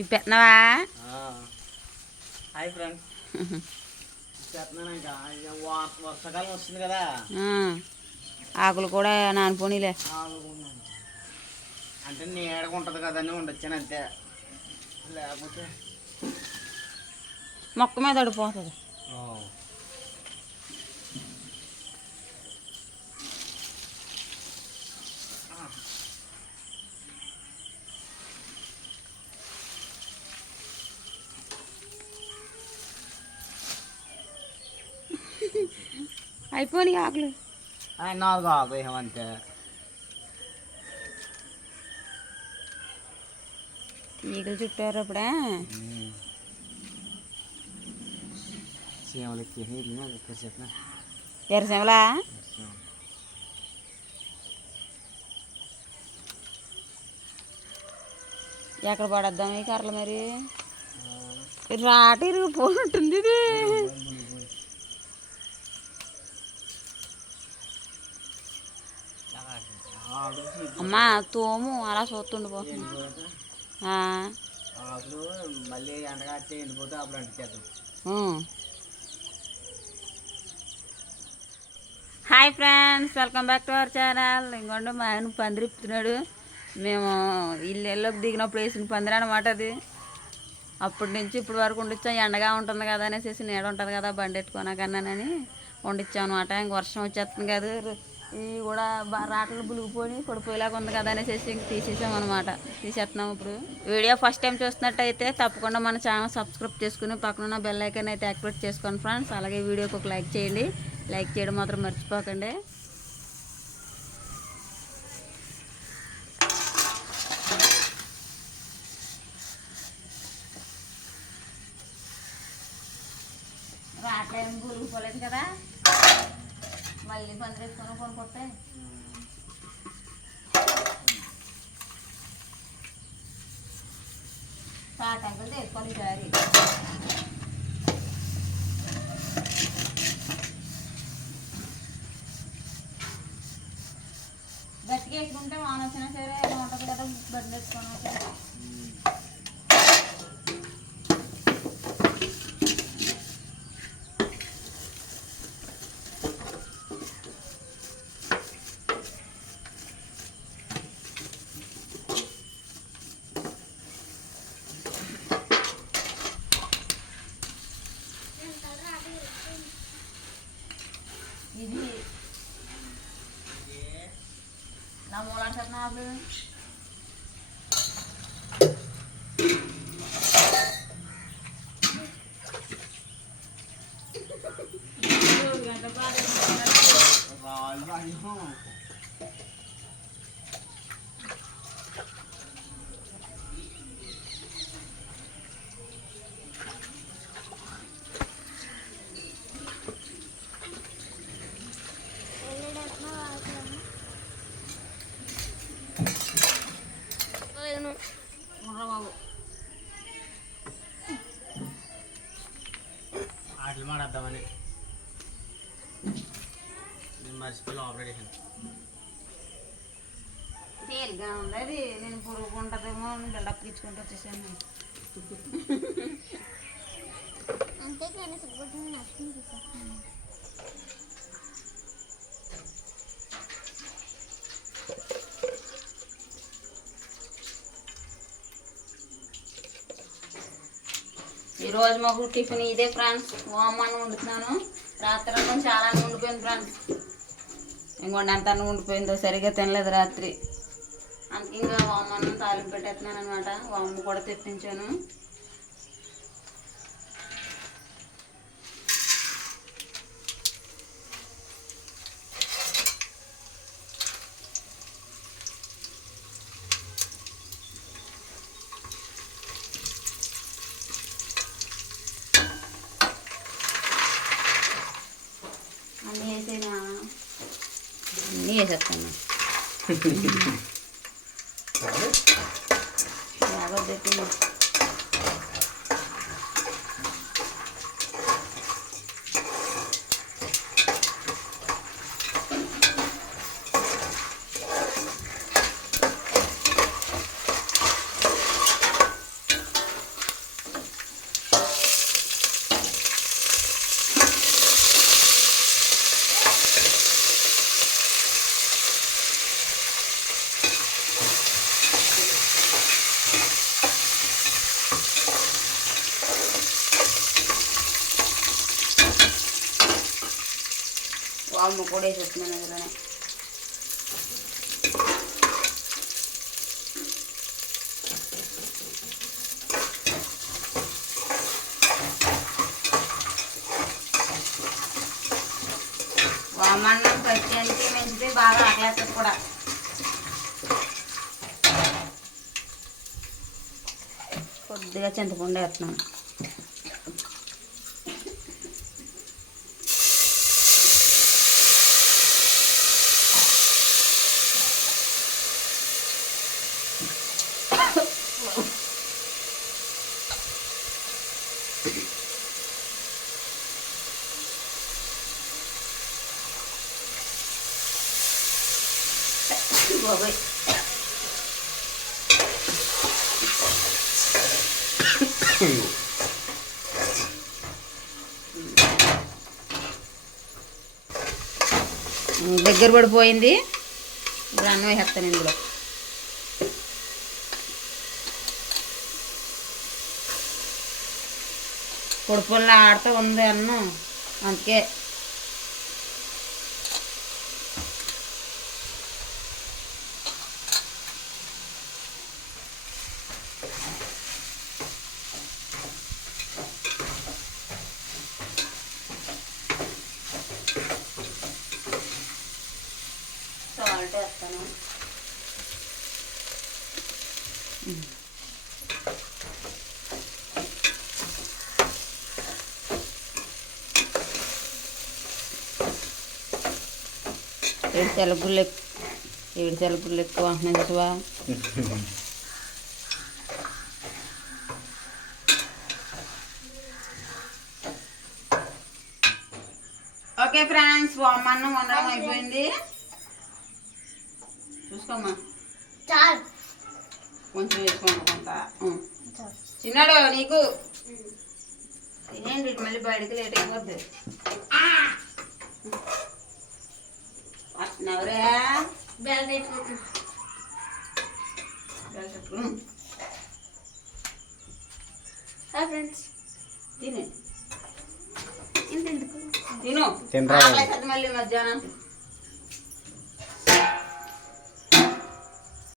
ఇవి పెట్టినవా hi friends. చెప్తున్నాను ఇంకా వర్షాకాలం వస్తుంది కదా. ఆకులు కూడా నానిపోనీలే. అంటే నీడగా ఉంటుంది కదా అని ఉండొచ్చాను అంతే. లేకపోతే మొక్క మీద అడిపోతుంది అయిపోయి ఆకులు ఆయన నాలుగు ఆపేయం అంతే ఈగలు చుట్టారు అప్పుడే సీమలకి ఇక్కడ చెప్పిన ఎర్రసేమలా ఎక్కడ పడద్దాం ఈ కర్రలు మరి రాటి పోనట్టుంది ఇది అమ్మా తోము అలా చూస్తుండిపోతుంది ఆ, ఆకులు మళ్ళీ ఎండగాస్తే ఎండిపోతే అప్పుడు అంటించేద్దాం ఉం. Hi friends welcome back to our channel ఇంకోండి మా ఆయన పందిరిపుతున్నాడు మేము ఇల్లులోకి దిగినప్పుడు వేసిన పందిరి అనమాట అది. అప్పటి నుంచి ఇప్పుడు వరకు వండిచ్చాం. ఎండగా ఉంటుంది కదా అనేసి నీడ ఉంటుంది కదా బండి ఎట్టుకోనాకన్నానని వండిచ్చాం అనమాట ఇంక వర్షం వచ్చేస్తుంది కదా. ఇవి కూడా రాటలు బులిగిపోయి పడిపోయేలాగా ఉంది కదా అనేసి ఇంక తీసేసాం అనమాట తీసేస్తున్నాం ఇప్పుడు. వీడియో ఫస్ట్ టైం చూస్తున్నట్టయితే తప్పకుండా మన ఛానల్ సబ్స్క్రైబ్ చేసుకుని పక్కన ఉన్న బెల్ ఐకన్ అయితే యాక్టివేట్ చేసుకోండి ఫ్రెండ్స్. అలాగే వీడియోకి ఒక లైక్ చేయండి. లైక్ చేయడం మాత్రం మర్చిపోకండి. రాట్లేం బులిగిపోలేదు కదా? మళ్ళీ పందిరి వేసుకొని కొనుక్కొట్టే తాటంకులు తెచ్చుకొని సారి గట్టిగా వేసుకుంటే వాన వచ్చినా సరే Arda Nada. బాబు ఆటలు మాడద్దామని. నేను మర్చిపోయి ఆపరేషన్ తేలిగా ఉంది అది. నేను పురుగు ఉంటుందేమో బిల్డప్ ఇచ్చుకుంటూ వచ్చేసాను. సుబ్బుడు ఈరోజు మాకు టిఫిన్ ఇదే ఫ్రెండ్స్. ఓమని వండుతున్నాను. రాత్రి అన్నం చాలా ఉండిపోయింది ఫ్రెండ్స్. ఇంకోండి ఎంత అన్నం ఉండిపోయిందో సరిగ్గా తినలేదు రాత్రి. అందుకే ఇంకా వామన్నం తాలింపు పెట్టేస్తున్నాను అనమాట వాము కూడా తెప్పించాను. వేసేస్తాను జాగ్రత్త వాము కూడా వేసేస్తున్నాను అందులోనే. వామన్నం ప్రత్యేకించి మంచిది బాగా ఆకలేస్తుంది కూడా. కొద్దిగా చింతపండు వేస్తున్నాను. బాబాయ్ దగ్గర పడిపోయింది ఇప్పుడు అన్నం వేసేస్తాను ఇందులో పొడిపొల్లా ఆడుతూ ఉంది అన్నం. అందుకే. సాల్ట్ వేస్తాను. ఏడు ఎక్కువ ఏడు తెలగుళ్ళు ఎక్కువ అంటున్నాను చూసావా ఓకే ఫ్రెండ్స్ వామన్నం వండడం అయిపోయింది. చూసుకోమ్మా. కొంచెం వేసుకోండి కొంత. చిన్నాడు నీకు? తినేయండి మళ్ళీ బయటికి లేట్ అయిపోద్ది. వస్తున్నావురా బెల్ పెట్టుకుంటున్నా ఉం. Hi friends. తినే. తిను. తినరా? మళ్ళీ మధ్యాహ్నం.